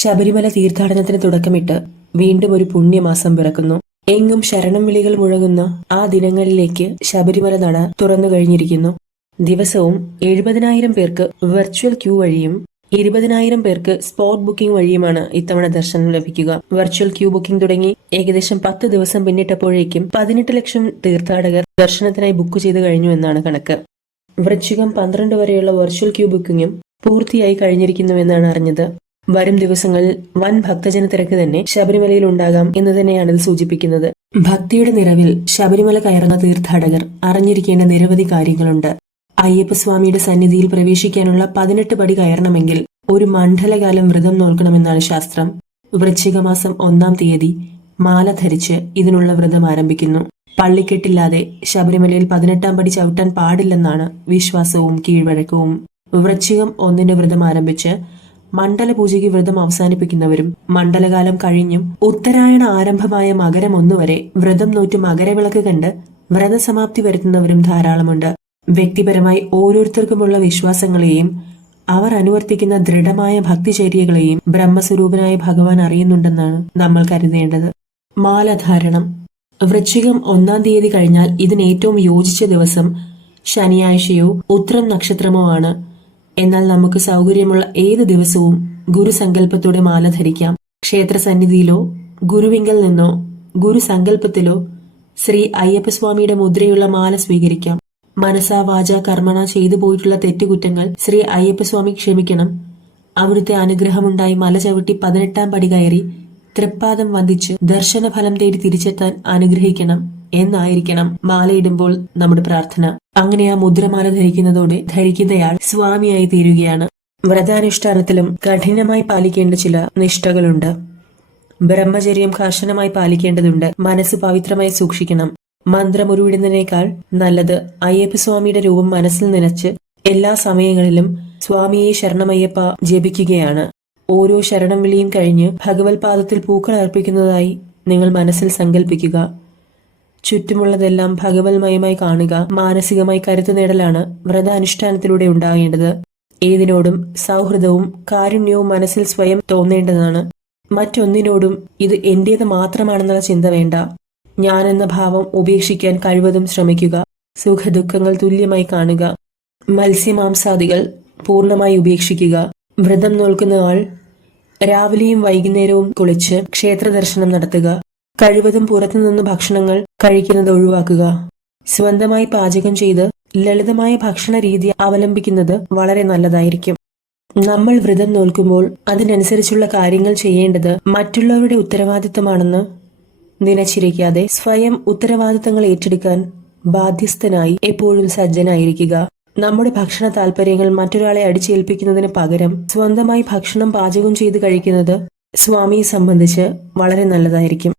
ശബരിമല തീർത്ഥാടനത്തിന് തുടക്കമിട്ട് വീണ്ടും ഒരു പുണ്യമാസം പിറക്കുന്നു. എങ്ങും ശരണം വിളികൾ മുഴങ്ങുന്ന ആ ദിനങ്ങളിലേക്ക് ശബരിമല നട തുറന്നു കഴിഞ്ഞിരിക്കുന്നു. ദിവസവും എഴുപതിനായിരം പേർക്ക് വെർച്വൽ ക്യൂ വഴിയും ഇരുപതിനായിരം പേർക്ക് സ്പോട്ട് ബുക്കിംഗ് വഴിയുമാണ് ഇത്തവണ ദർശനം ലഭിക്കുക. വെർച്വൽ ക്യൂ ബുക്കിംഗ് തുടങ്ങി ഏകദേശം പത്ത് ദിവസം പിന്നിട്ടപ്പോഴേക്കും പതിനെട്ട് ലക്ഷം തീർത്ഥാടകർ ദർശനത്തിനായി ബുക്ക് ചെയ്തു കഴിഞ്ഞു എന്നാണ് കണക്ക്. വൃശ്ചികം പന്ത്രണ്ട് വരെയുള്ള വെർച്വൽ ക്യൂ ബുക്കിംഗും പൂർത്തിയായി കഴിഞ്ഞിരിക്കുന്നുവെന്നാണ് അറിഞ്ഞത്. വരും ദിവസങ്ങളിൽ വൻ ഭക്തജന തിരക്ക് തന്നെ ശബരിമലയിൽ ഉണ്ടാകാം എന്ന് തന്നെയാണ് ഇത് സൂചിപ്പിക്കുന്നത്. ഭക്തിയുടെ നിറവിൽ ശബരിമല കയറുന്ന തീർത്ഥാടകർ അറിഞ്ഞിരിക്കേണ്ട നിരവധി കാര്യങ്ങളുണ്ട്. അയ്യപ്പസ്വാമിയുടെ സന്നിധിയിൽ പ്രവേശിക്കാനുള്ള പതിനെട്ട് പടി കയറണമെങ്കിൽ ഒരു മണ്ഡലകാലം വ്രതം നോൽക്കണമെന്നാണ് ശാസ്ത്രം. വൃശ്ചികമാസം ഒന്നാം തീയതി മാല ധരിച്ച് ഇതിനുള്ള വ്രതം ആരംഭിക്കുന്നു. പള്ളിക്കെട്ടില്ലാതെ ശബരിമലയിൽ പതിനെട്ടാം പടി ചവിട്ടാൻ പാടില്ലെന്നാണ് വിശ്വാസവും കീഴ്വഴക്കവും. വൃശ്ചികം ഒന്നിന് വ്രതം ആരംഭിച്ച് മണ്ഡല പൂജയ്ക്ക് വ്രതം അവസാനിപ്പിക്കുന്നവരും മണ്ഡലകാലം കഴിഞ്ഞും ഉത്തരായണ ആരംഭമായ മകരം ഒന്നുവരെ വ്രതം നോറ്റ് മകരവിളക്ക് കണ്ട് വ്രതസമാപ്തി വരുത്തുന്നവരും ധാരാളമുണ്ട്. വ്യക്തിപരമായി ഓരോരുത്തർക്കുമുള്ള വിശ്വാസങ്ങളെയും അവർ അനുവർത്തിക്കുന്ന ദൃഢമായ ഭക്തിചര്യകളെയും ബ്രഹ്മസ്വരൂപനായ ഭഗവാൻ അറിയുന്നുണ്ടെന്നാണ് നമ്മൾ കരുതേണ്ടത്. മാലധാരണം. വൃശ്ചികം ഒന്നാം തീയതി കഴിഞ്ഞാൽ ഇതിന് ഏറ്റവും യോജിച്ച ദിവസം ശനിയാഴ്ചയോ ഉത്രം നക്ഷത്രമോ ആണ്. എന്നാൽ നമുക്ക് സൗകര്യമുള്ള ഏത് ദിവസവും ഗുരുസങ്കല്പത്തോടെ മാല ധരിക്കാം. ക്ഷേത്രസന്നിധിയിലോ ഗുരുവിങ്കൽ നിന്നോ ഗുരുസങ്കല്പത്തിലോ ശ്രീ അയ്യപ്പസ്വാമിയുടെ മുദ്രയുള്ള മാല സ്വീകരിക്കാം. മനസാ വാച കർമ്മണ ചെയ്തു പോയിട്ടുള്ള തെറ്റുകുറ്റങ്ങൾ ശ്രീ അയ്യപ്പസ്വാമി ക്ഷമിക്കണം. അവിടുത്തെ അനുഗ്രഹമുണ്ടായി മല ചവിട്ടി പതിനെട്ടാം പടി കയറി തൃപ്പാദം വന്ദിച്ച് ദർശനഫലം തേടി തിരിച്ചെത്താൻ അനുഗ്രഹിക്കണം. എന്നായിരിക്കണം മാലയിടുമ്പോൾ നമ്മുടെ പ്രാർത്ഥന. അങ്ങനെ ആ മുദ്രമാല ധരിക്കുന്നതോടെ ധരിക്കുന്നയാൾ സ്വാമിയായി തീരുകയാണ്. വ്രതാനുഷ്ഠാനത്തിലും കഠിനമായി പാലിക്കേണ്ട ചില നിഷ്ഠകളുണ്ട്. ബ്രഹ്മചര്യം കർശനമായി പാലിക്കേണ്ടതുണ്ട്. മനസ്സ് പവിത്രമായി സൂക്ഷിക്കണം. മന്ത്രം ഉരുവിടുന്നതിനേക്കാൾ നല്ലത് അയ്യപ്പസ്വാമിയുടെ രൂപം മനസ്സിൽ നനച്ച് എല്ലാ സമയങ്ങളിലും സ്വാമിയെ ശരണമയ്യപ്പ ജപിക്കുകയാണ്. ഓരോ ശരണം വിളിയും കഴിഞ്ഞ് ഭഗവത് പാദത്തിൽ പൂക്കൾ അർപ്പിക്കുന്നതായി നിങ്ങൾ മനസ്സിൽ സങ്കല്പിക്കുക ചുറ്റുമുള്ളതെല്ലാം ഭഗവത്മയമായി കാണുക മാനസികമായി കരുത്തു നേടലാണ് വ്രതാനുഷ്ഠാനത്തിലൂടെ ഉണ്ടാകേണ്ടത്. ഏതിനോടും സൗഹൃദവും കാരുണ്യവും മനസ്സിൽ സ്വയം തോന്നേണ്ടതാണ്. മറ്റൊന്നിനോടും ഇത് എന്റേത് മാത്രമാണെന്നുള്ള ചിന്ത വേണ്ട. ഞാനെന്ന ഭാവം ഉപേക്ഷിക്കാൻ കഴിവതും ശ്രമിക്കുക. സുഖദുഃഖങ്ങൾ തുല്യമായി കാണുക. മത്സ്യമാംസാദികൾ പൂർണമായി ഉപേക്ഷിക്കുക. വ്രതം നോൽക്കുന്ന ആൾ രാവിലെയും വൈകുന്നേരവും കുളിച്ച് ക്ഷേത്ര ദർശനം നടത്തുക. കഴിവതും പുറത്തുനിന്ന് ഭക്ഷണങ്ങൾ കഴിക്കുന്നത് ഒഴിവാക്കുക. സ്വന്തമായി പാചകം ചെയ്ത് ലളിതമായ ഭക്ഷണ രീതി അവലംബിക്കുന്നത് വളരെ നല്ലതായിരിക്കും. നമ്മൾ വ്രതം നോൽക്കുമ്പോൾ അതിനനുസരിച്ചുള്ള കാര്യങ്ങൾ ചെയ്യേണ്ടത് മറ്റുള്ളവരുടെ ഉത്തരവാദിത്തമാണെന്ന് നനച്ചിരിക്കാതെ സ്വയം ഉത്തരവാദിത്തങ്ങൾ ഏറ്റെടുക്കാൻ ബാധ്യസ്ഥനായി എപ്പോഴും സജ്ജനായിരിക്കുക. നമ്മുടെ ഭക്ഷണ താല്പര്യങ്ങൾ മറ്റൊരാളെ അടിച്ചേൽപ്പിക്കുന്നതിന് പകരം സ്വന്തമായി ഭക്ഷണം പാചകം ചെയ്ത് കഴിക്കുന്നത് സ്വാമിയെ സംബന്ധിച്ച് വളരെ നല്ലതായിരിക്കും.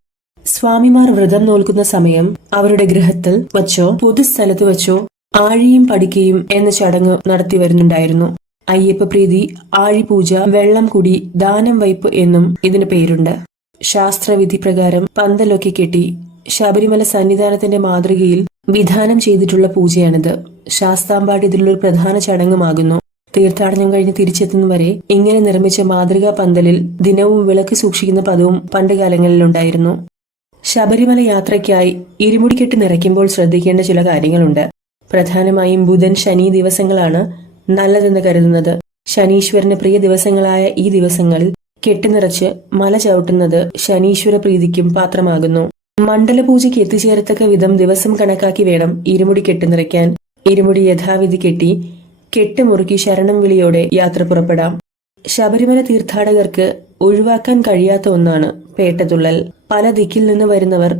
സ്വാമിമാർ വ്രതം നോൽക്കുന്ന സമയം അവരുടെ ഗൃഹത്തിൽ വച്ചോ പൊതുസ്ഥലത്ത് വച്ചോ ആഴിയും പഠിക്കുകയും എന്ന ചടങ്ങ് നടത്തി വരുന്നുണ്ടായിരുന്നു. അയ്യപ്പ പ്രീതി ആഴിപൂജ വെള്ളം കുടി ദാനം വയ്പ് എന്നും ഇതിന് പേരുണ്ട്. ശാസ്ത്രവിധി പ്രകാരം പന്തലൊക്കെ കെട്ടി ശബരിമല സന്നിധാനത്തിന്റെ മാതൃകയിൽ വിധാനം ചെയ്തിട്ടുള്ള പൂജയാണിത്. ശാസ്താംപാട് ഇതിലൊരു പ്രധാന ചടങ്ങുമാകുന്നു. തീർത്ഥാടനം കഴിഞ്ഞ് തിരിച്ചെത്തുന്നവരെ ഇങ്ങനെ നിർമ്മിച്ച മാതൃകാ പന്തലിൽ ദിനവും വിളക്ക് സൂക്ഷിക്കുന്ന പദവും പണ്ടുകാലങ്ങളിലുണ്ടായിരുന്നു. ശബരിമല യാത്രയ്ക്കായി ഇരുമുടിക്കെട്ട് നിറയ്ക്കുമ്പോൾ ശ്രദ്ധിക്കേണ്ട ചില കാര്യങ്ങളുണ്ട്. പ്രധാനമായും ബുധൻ ശനി ദിവസങ്ങളാണ് നല്ലതെന്ന് കരുതുന്നത്. ശനീശ്വരന് പ്രിയ ദിവസങ്ങളായ ഈ ദിവസങ്ങളിൽ കെട്ടിനിറച്ച് മല ചവിട്ടുന്നത് ശനീശ്വര പ്രീതിക്കും പാത്രമാകുന്നു. മണ്ഡലപൂജയ്ക്ക് എത്തിച്ചേരത്തക്ക വിധം ദിവസം കണക്കാക്കി വേണം ഇരുമുടി കെട്ടുനിറയ്ക്കാൻ ഇരുമുടി യഥാവിധി കെട്ടി കെട്ടുമുറുക്കി ശരണം വിളിയോടെ യാത്ര പുറപ്പെടാം. ശബരിമല തീർത്ഥാടകർക്ക് ഒഴിവാക്കാൻ കഴിയാത്ത ഒന്നാണ് പേട്ടതുള്ളൽ. പല ദിക്കിൽ നിന്ന് വരുന്നവർ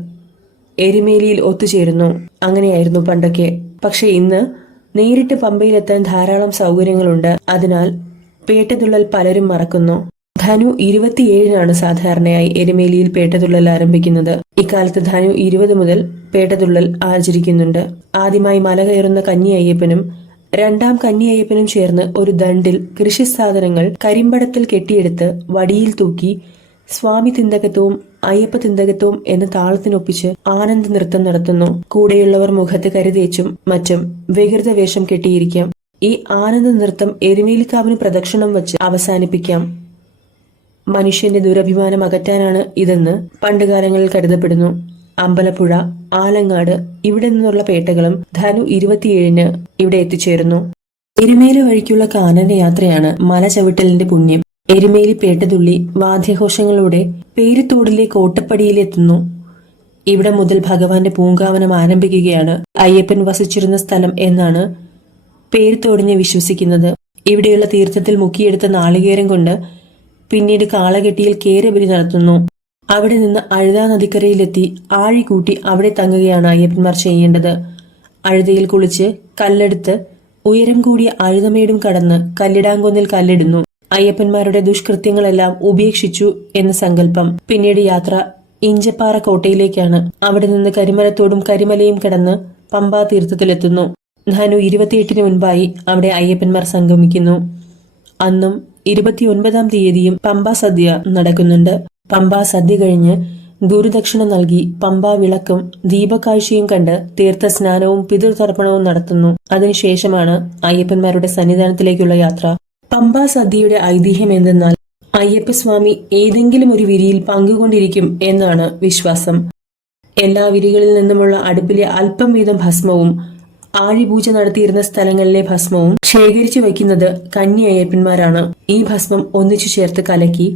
എരുമേലിയിൽ ഒത്തുചേരുന്നു. അങ്ങനെയായിരുന്നു പണ്ടൊക്കെ. പക്ഷെ ഇന്ന് നേരിട്ട് പമ്പയിലെത്താൻ ധാരാളം സൗകര്യങ്ങളുണ്ട്. അതിനാൽ പേട്ടതുള്ളൽ പലരും മറക്കുന്നു. ധനു ഇരുപത്തിയേഴിനാണ് സാധാരണയായി എരുമേലിയിൽ പേട്ടതുള്ളൽ ആരംഭിക്കുന്നത്. ഇക്കാലത്ത് ധനു ഇരുപത് മുതൽ പേട്ടതുള്ളൽ ആചരിക്കുന്നുണ്ട്. ആദ്യമായി മല കയറുന്ന കന്നി അയ്യപ്പനും രണ്ടാം കന്യയ്യപ്പനും ചേർന്ന് ഒരു ദണ്ടിൽ കൃഷി സാധനങ്ങൾ കരിമ്പടത്തിൽ കെട്ടിയെടുത്ത് വടിയിൽ തൂക്കി സ്വാമി തിന്തകത്വവും അയ്യപ്പ തിന്തകത്വവും എന്ന താളത്തിനൊപ്പിച്ച് ആനന്ദ നൃത്തം നടത്തുന്നു. കൂടെയുള്ളവർ മുഖത്ത് കരുതേച്ചും മറ്റും വികൃത വേഷം കെട്ടിയിരിക്കാം. ഈ ആനന്ദ നൃത്തം എരുമേലിക്കാവിന് പ്രദക്ഷിണം വച്ച് അവസാനിപ്പിക്കാം. മനുഷ്യന്റെ ദുരഭിമാനം അകറ്റാനാണ് ഇതെന്ന് പണ്ടുകാലങ്ങളിൽ കരുതപ്പെടുന്നു. അമ്പലപ്പുഴ ആലങ്ങാട് ഇവിടെ നിന്നുള്ള പേട്ടകളും ധനു ഇരുപത്തിയേഴിന് ഇവിടെ എത്തിച്ചേരുന്നു. എരുമേലി വഴിക്കുള്ള കാനന യാത്രയാണ് മല ചവിട്ടലിന്റെ പുണ്യം. എരുമേലി പേട്ടതുള്ളി വാദ്യഘോഷങ്ങളോടെ പേരുത്തോടിലെ കോട്ടപ്പടിയിലെത്തുന്നു ഇവിടെ മുതൽ ഭഗവാന്റെ പൂങ്കാവനം ആരംഭിക്കുകയാണ്. അയ്യപ്പൻ വസിച്ചിരുന്ന സ്ഥലം എന്നാണ് പേരുത്തോടിനെ വിശ്വസിക്കുന്നത്. ഇവിടെയുള്ള തീർത്ഥത്തിൽ മുക്കിയെടുത്ത നാളികേരം കൊണ്ട് പിന്നീട് കാളകെട്ടിയിൽ കേരബലി നടത്തുന്നു. അവിടെ നിന്ന് അഴുതാ നദിക്കരയിലെത്തി ആഴി കൂട്ടി അവിടെ തങ്ങുകയാണ് അയ്യപ്പന്മാർ ചെയ്യേണ്ടത്. അഴുതയിൽ കുളിച്ച് കല്ലെടുത്ത് ഉയരം കൂടിയ അഴുതമേടും കടന്ന് കല്ലിടാങ്കൊന്നിൽ കല്ലിടുന്നു. അയ്യപ്പന്മാരുടെ ദുഷ്കൃത്യങ്ങളെല്ലാം ഉപേക്ഷിച്ചു എന്ന സങ്കല്പം. പിന്നീട് യാത്ര ഇഞ്ചപ്പാറ കോട്ടയിലേക്കാണ്. അവിടെ നിന്ന് കരിമലത്തോടും കരിമലയും കടന്ന് പമ്പാ തീർത്ഥത്തിലെത്തുന്നു. ധനു ഇരുപത്തിയെട്ടിന് മുൻപായി അവിടെ അയ്യപ്പന്മാർ സംഗമിക്കുന്നു. അന്നും ഇരുപത്തിയൊൻപതാം തീയതിയും പമ്പാ സദ്യ നടക്കുന്നുണ്ട്. പമ്പാ സദ്യ കഴിഞ്ഞ് ഗുരുദക്ഷിണ നൽകി പമ്പ വിളക്കും ദീപകാഴ്ചയും കണ്ട് തീർത്ഥ സ്നാനവും പിതൃതർപ്പണവും നടത്തുന്നു. അതിനുശേഷമാണ് അയ്യപ്പന്മാരുടെ സന്നിധാനത്തിലേക്കുള്ള യാത്ര. പമ്പ സദ്യയുടെ ഐതിഹ്യം എന്തെന്നാൽ അയ്യപ്പസ്വാമി ഏതെങ്കിലും ഒരു വിരിയിൽ പങ്കുകൊണ്ടിരിക്കും എന്നാണ് വിശ്വാസം. എല്ലാ വിരികളിൽ നിന്നുമുള്ള അടുപ്പിലെ അല്പം വീതം ഭസ്മവും ആഴിപൂജ നടത്തിയിരുന്ന സ്ഥലങ്ങളിലെ ഭസ്മവും ശേഖരിച്ചു വയ്ക്കുന്നത് കന്നി അയ്യപ്പന്മാരാണ്. ഈ ഭസ്മം ഒന്നിച്ചു ചേർത്ത് കലക്കി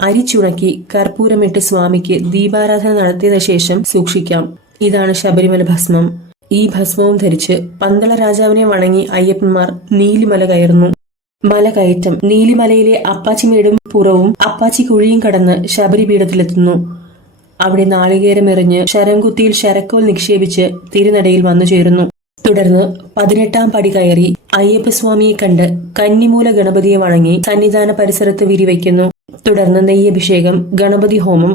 അരിച്ചുണക്കി കർപ്പൂരമിട്ട് സ്വാമിക്ക് ദീപാരാധന നടത്തിയതിനു ശേഷം സൂക്ഷിക്കാം. ഇതാണ് ശബരിമല ഭസ്മം. ഈ ഭസ്മവും ധരിച്ച് പന്തള രാജാവിനെ വണങ്ങി അയ്യപ്പന്മാർ നീലിമല കയറുന്നു. മല കയറ്റം നീലിമലയിലെ അപ്പാച്ചിമേടും പുറവും അപ്പാച്ചി കുഴിയും കടന്ന് ശബരിപീഠത്തിലെത്തുന്നു. അവിടെ നാളികേരമെറിഞ്ഞ് ശരംകുത്തിയിൽ ശരക്കോൽ നിക്ഷേപിച്ച് തിരുനടയിൽ വന്നു ചേരുന്നു. തുടർന്ന് പതിനെട്ടാം പടി കയറി അയ്യപ്പസ്വാമിയെ കണ്ട് കന്നിമൂല ഗണപതിയെ വണങ്ങി സന്നിധാന പരിസരത്ത് വിരിവയ്ക്കുന്നു തുടർന്ന് നെയ്യഭിഷേകം ഗണപതി ഹോമം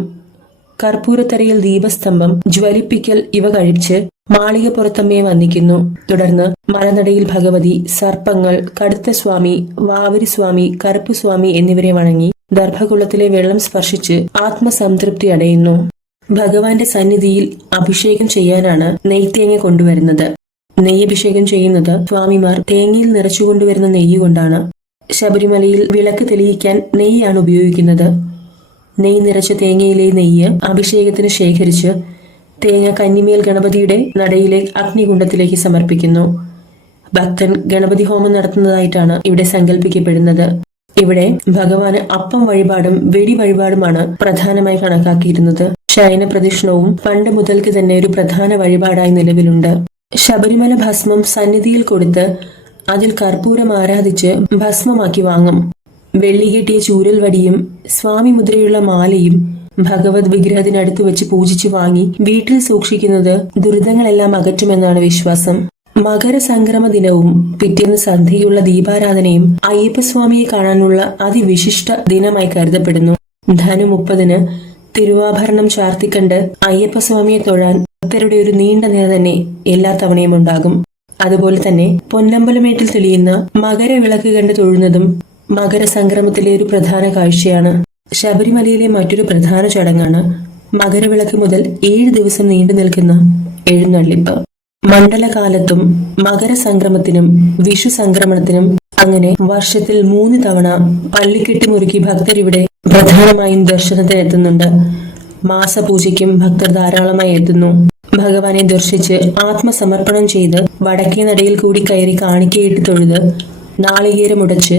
കർപ്പൂരത്തറയിൽ ദീപസ്തംഭം ജ്വലിപ്പിക്കൽ ഇവ കഴിച്ച് മാളികപ്പുറത്തമ്മയെ വന്ദിക്കുന്നു. തുടർന്ന് മലനടയിൽ ഭഗവതി സർപ്പങ്ങൾ കടുത്ത സ്വാമി വാവരി സ്വാമി കറുപ്പ് സ്വാമി എന്നിവരെ വണങ്ങി ദർഭകുളത്തിലെ വെള്ളം സ്പർശിച്ച് ആത്മസംതൃപ്തി അടയുന്നു. ഭഗവാന്റെ സന്നിധിയിൽ അഭിഷേകം ചെയ്യാനാണ് നെയ്ത്തേങ്ങ കൊണ്ടുവരുന്നത്. നെയ്യഭിഷേകം ചെയ്യുന്നത് സ്വാമിമാർ തേങ്ങയിൽ നിറച്ചുകൊണ്ടുവരുന്ന നെയ്യ് കൊണ്ടാണ്. ശബരിമലയിൽ വിളക്ക് തെളിയിക്കാൻ നെയ്യാണ് ഉപയോഗിക്കുന്നത്. നെയ്യ് നിറച്ച തേങ്ങയിലെ നെയ്യ് അഭിഷേകത്തിന് ശേഖരിച്ച് തേങ്ങ കന്നിമേൽ ഗണപതിയുടെ നടയിലെ അഗ്നികുണ്ഡത്തിലേക്ക് സമർപ്പിക്കുന്നു. ഭക്തൻ ഗണപതി ഹോമം നടത്തുന്നതായിട്ടാണ് ഇവിടെ സങ്കല്പിക്കപ്പെടുന്നത് ഇവിടെ ഭഗവാന് അപ്പം വഴിപാടും വെടി വഴിപാടുമാണ് പ്രധാനമായി കണക്കാക്കിയിരുന്നത്. ശയന പ്രദക്ഷിണവും പണ്ട് മുതൽക്ക് തന്നെ ഒരു പ്രധാന വഴിപാടായി നിലവിലുണ്ട്. ശബരിമല ഭസ്മം സന്നിധിയിൽ കൊടുത്ത് അതിൽ കർപ്പൂരം ആരാധിച്ച് ഭസ്മമാക്കി വാങ്ങും. വെള്ളി കെട്ടിയ ചൂരൽ വടിയും സ്വാമി മുദ്രയുള്ള മാലയും ഭഗവത് വിഗ്രഹത്തിനടുത്ത് വെച്ച് പൂജിച്ചു വാങ്ങി വീട്ടിൽ സൂക്ഷിക്കുന്നത് ദുരിതങ്ങളെല്ലാം അകറ്റുമെന്നാണ് വിശ്വാസം. മകരസംക്രമ ദിനവും പിറ്റേന്ന് സന്ധ്യയുള്ള ദീപാരാധനയും അയ്യപ്പസ്വാമിയെ കാണാനുള്ള അതിവിശിഷ്ട ദിനമായി കരുതപ്പെടുന്നു. ധനു മുപ്പതിന് തിരുവാഭരണം ചാർത്തിക്കണ്ട് അയ്യപ്പസ്വാമിയെ തൊഴാൻ ഭക്തരുടെ ഒരു നീണ്ട നില തന്നെ എല്ലാ തവണയും ഉണ്ടാകും. അതുപോലെ തന്നെ പൊന്നമ്പലമേട്ടിൽ തെളിയുന്ന മകരവിളക്ക് കണ്ട് തൊഴുന്നതും മകരസംക്രമത്തിലെ ഒരു പ്രധാന കാഴ്ചയാണ്. ശബരിമലയിലെ മറ്റൊരു പ്രധാന ചടങ്ങാണ് മകരവിളക്ക് മുതൽ ഏഴ് ദിവസം നീണ്ടു നിൽക്കുന്ന എഴുന്നള്ളിപ്പ്. മണ്ഡലകാലത്തും മകരസംക്രമത്തിനും വിഷു സംക്രമണത്തിനും അങ്ങനെ വർഷത്തിൽ മൂന്ന് തവണ പള്ളിക്കെട്ടി മുറുക്കി ഭക്തർ ഇവിടെ പ്രധാനമായും ദർശനത്തിനെത്തുന്നുണ്ട്. മാസപൂജയ്ക്കും ഭക്തർ ധാരാളമായി എത്തുന്നു. ഭഗവാനെ ദർശിച്ച് ആത്മസമർപ്പണം ചെയ്ത് വടക്കേ നടയിൽ കൂടി കയറി കാണിക്കയിട്ട് തൊഴുത് നാളികേരമുടച്ച്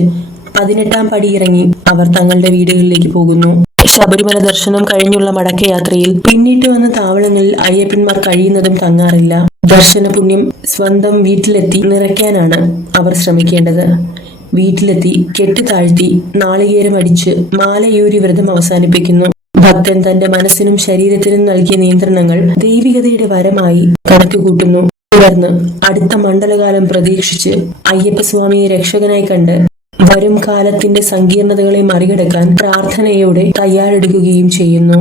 പതിനെട്ടാം പടി ഇറങ്ങി അവർ തങ്ങളുടെ വീടുകളിലേക്ക് പോകുന്നു. ശബരിമല ദർശനം കഴിഞ്ഞുള്ള മടക്കയാത്രയിൽ പിന്നിട്ട് വന്ന താവളങ്ങളിൽ അയ്യപ്പന്മാർ കഴിയുന്നതും തങ്ങാറില്ല. ദർശന പുണ്യം സ്വന്തം വീട്ടിലെത്തി നിറയ്ക്കാനാണ് അവർ ശ്രമിക്കേണ്ടത്. വീട്ടിലെത്തി കെട്ടി താഴ്ത്തി നാളികേരം അടിച്ച് മാലയൂരി വ്രതം അവസാനിപ്പിക്കുന്നു. ഭക്തൻ തന്റെ മനസ്സിനും ശരീരത്തിനും നൽകിയ നിയന്ത്രണങ്ങൾ ദൈവികതയുടെ വരമായി കണക്കുകൂട്ടുന്നു. തുടർന്ന് അടുത്ത മണ്ഡലകാലം പ്രതീക്ഷിച്ച് അയ്യപ്പസ്വാമിയെ രക്ഷകനായി കണ്ട് വരും കാലത്തിന്റെ സങ്കീർണതകളെ മറികടക്കാൻ പ്രാർത്ഥനയോടെ തയ്യാറെടുക്കുകയും ചെയ്യുന്നു.